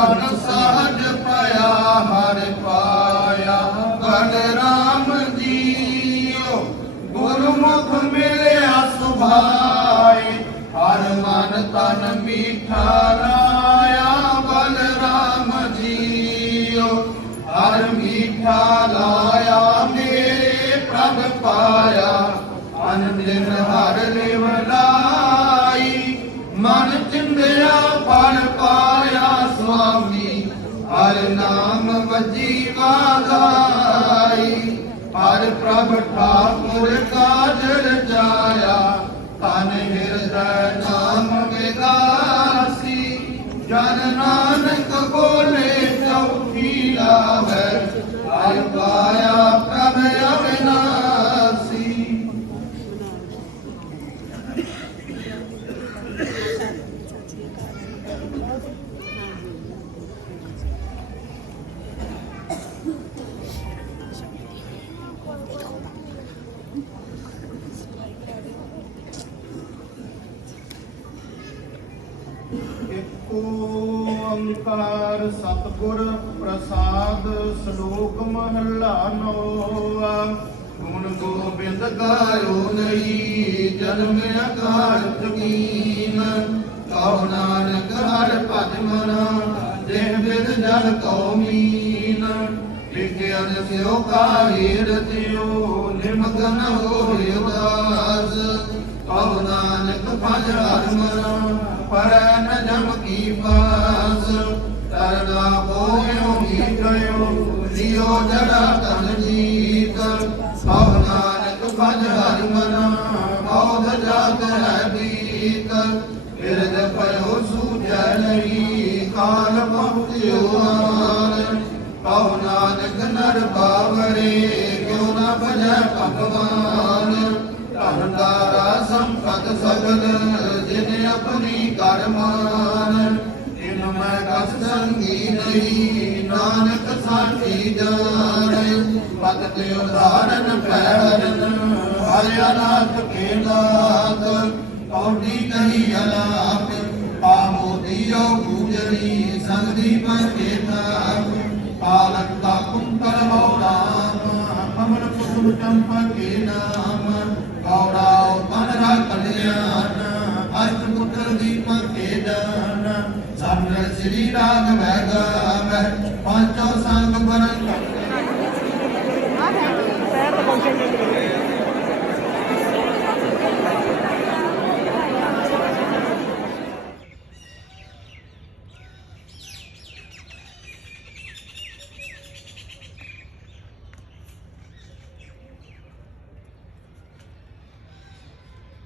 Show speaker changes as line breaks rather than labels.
ਮਨ ਸਾਜ ਪਾਇਆ, ਹਰ ਪਾਇਆ। ਬਲ ਰਾਮ ਜੀਓ, ਗੁਰਮੁਖ ਮਿਲਿਆ ਸੁਭਾਏ। ਹਰ ਮਨ ਤਨ ਮੀਠਾ ਲਾਇਆ, ਬਲ ਰਾਮ ਜੀਓ। ਹਰ ਮੀਠਾ ਲਾਇਆ, ਮੇਰੇ ਪ੍ਰਭ ਪਾਇਆ। ਅਨ ਹਰ ਲਿਵ ਲਾਈ, ਮਨ ਚਿੰਦਿਆ, ਫਲ ਹਰ ਨਾਮ ਵਜੀ ਵਾਧਾਈ ਹਰ ਪ੍ਰਭ ਠਾਕੁਰ ਕਾਜ ਰਚਾਇਆ ਤਨ ਹਿਰਦੈ ਨਾਮ ਵਿਦਾਸੀ, ਜਨ ਨਾਨਕ ਬੋਲੇ ਚੌਥੀ ਲਾਵੈ, ਹਰ ਪਾਇਆ ਇਕ ਓੰਕਾਰ ਸਤਿਗੁਰ ਪ੍ਰਸਾਦ ਸ਼ਲੋਕ ਮਹਲਾ ਨੋਆ ਗੁਣ ਗੋਬਿੰਦ ਗਾਇਓ ਨਹੀਂ, ਜਨਮ ਅਕਾਲ ਜਮੀਨ। ਕਉ ਨਾਨਕ ਹਰ ਭਜ ਮਨਾ, ਦੇਹ ਬਿਦ ਜਲ ਕਉ ਮੀਨ। ਲਿਖਿਆ ਜਿਸਿਓ ਕਾਹੀ ਰਤਿਓ ਨਿਮਗਨ ਹੋਇ ਉਦਾਸ। ਕਉ ਨਾਨਕ ਭਜ ਹਰ ਮਨਾ। ਪਰ ਨ ਕੀ ਪਾਸ ਤਰਨਾ ਹੋਇਓ ਹੀ ਗਇਓ ਲਿਓ ਜੜਾ ਤਨ ਜੀਤ। ਕਉ ਨਾਨਕ ਭਜ ਹਰ ਮਨਾ, ਬੌਧ ਜਾਤ ਹੈ ਬੀਤ। ਬਿਰਦ ਪਇਓ ਸੂਝੈ ਨਹੀਂ, ਕਾਲ ਪਹੁੰਚਿਓ ਆਨ ਕਉ ਨਾਨਕ ਨਰ ਬਾਵਰੇ, ਕਿਉ ਨ ਭਜੈ ਭਗਵਾਨ। ਧਨਦਾਰਾ ਸੰਪਤ ਸਗਲ ਆਪਣੀ ਕਰਮਾਨ ਇਨ ਮੈਂ ਕਸ ਸੰਗੀ ਨਹੀਂ, ਨਾਨਕ ਸਾਚੀ ਜਾਣ ਪਤ ਤੇ ਉਦਾਹਰਨ ਪੈਰਨ ਹਰਿ ਅਨਾਥ ਕੇ ਨਾਥ। ਕੌਡੀ ਕਹੀ ਅਲਾਪ ਪਾਮੋ ਦਿਓ ਪੂਜਨੀ ਸੰਗਦੀ ਪਰ ਕੇ ਤਾਪ ਪਾਲਕ ਤਾ ਕੁੰਤਲ ਮੌਲਾਮ ਅਮਰ ਕੁਸੁਮ ਚੰਪਾ ਕੇ ਨਾਮ